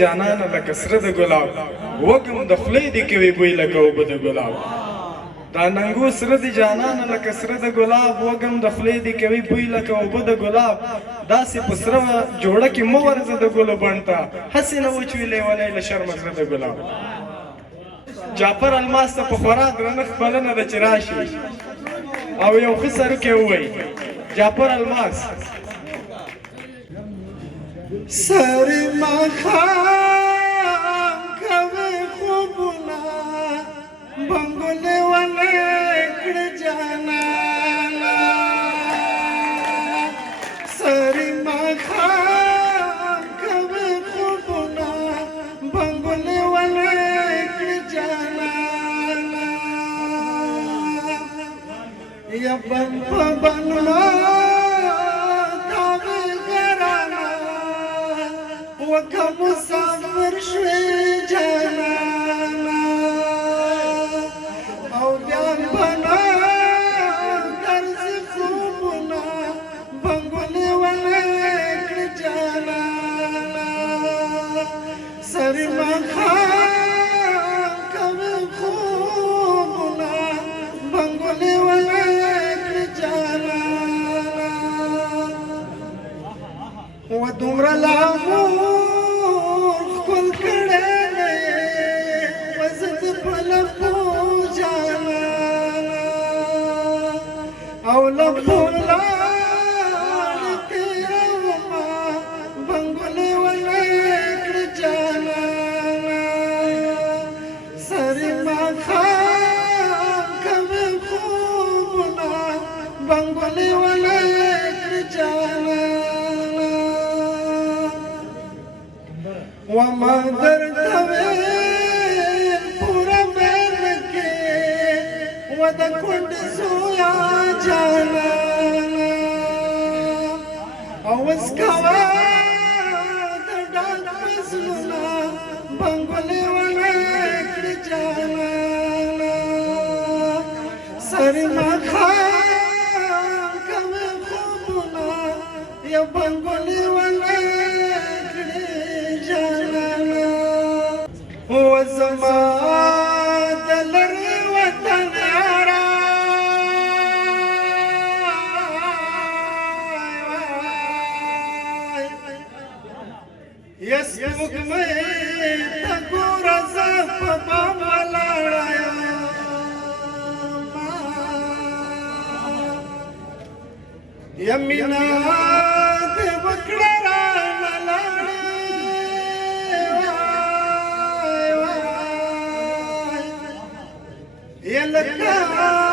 جانانه لکه سره د ګلاب وږم د خولې دې کوي بوی لکه اوبه د ګلاب دا ننګو سره د جانانه لکه سره د ګلاب وږم د خولې دې کوي بوی لکه اوبه د ګلاب داسې په سره جوړه کې مه ورځه د ګلو بڼ ته هسې نه وچوي لیونی له شرمه زړه د ګلاب جعفر الماس ته په خورا درنښت بلنه ده چې راشي او یو ښه سرکې ووایي جعفر الماس سر مخام کوي خوبونه بنګلې ولکړ جانانا سر مخام کوي خوبونه بنګلې ولکړ جانانا یا بن بنما وکه مسافر شوې جانانا او بیا بنا درز خوبونه بنګلې ولکړ جانانا سر مخام کوي خوبونه بنګلې ولکړ جانانا و دومره لامو او لپولاد تیروما بنګلې ولکړ جانانا سر مخام کوي خوبونه بنګلې ولکړ جانانا وما درته ویل پوره مېن کې د کونډ زویا جانانا او اوس کوه د ډاډ فضلونه بنګلې ولکړ جانانا سر مخام کوي خوبونه یا بنګلې ولکړ جانانا او زما د لرې وطن یس پوکمې ته ګوره زه په بام ولاړه یم مینه دې وکړه رانه لاړې یا لکه